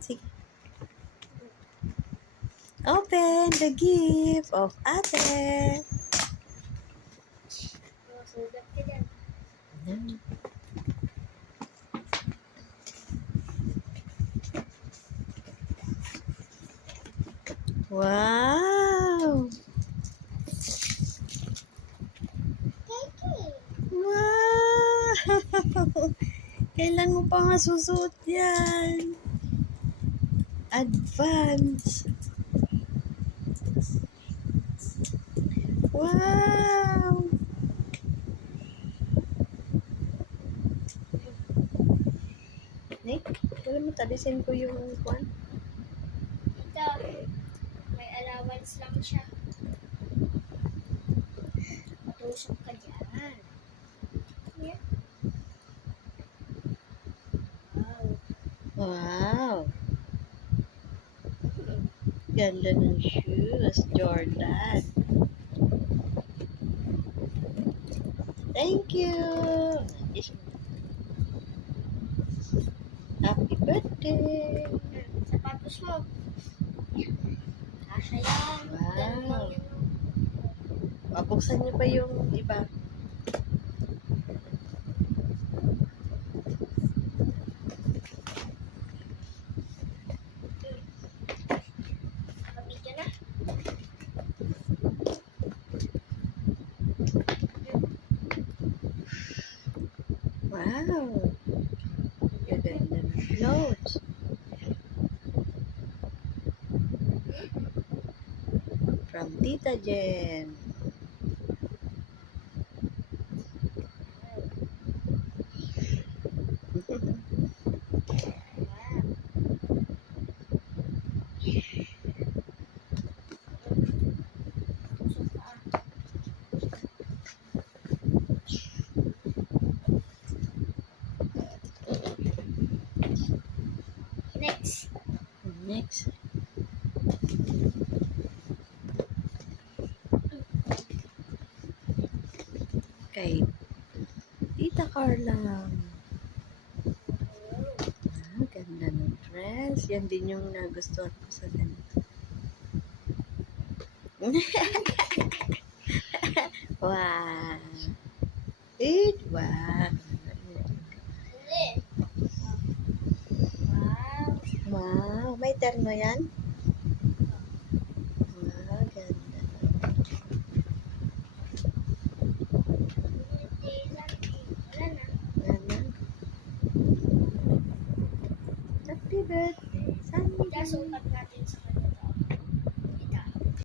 Sige. Open the gift of ate. Sugat ka dyan. Wow! Wow! Kailan mo pa masusuot yan? Advance! Wow! Nick, alam mo, talisin ko yung kwan. Ito, may allowance lang siya. Matusok ka dyan. Yeah. Wow. Wow! Ganda ng shoes, Jordan. Thank you! Happy birthday! Sapatos mo. Kasha yan. Wow. Ganun lang yan. Buksan niyo pa yung iba. Nakabidyo na. Wow! Gaganda ng clothes. From Tita Jen. Tusok ka. Next. Next. Kay Tita Carla. Ganda ng dress. Yan din yung nagustuhan ko sa ganito. Wow! Wow! Hali. Wow. Wow! May terno yan? Wow, ganda. Hindi lang. Wala na. Ganda. Happy birthday, Sunday. Kaya sukat natin sa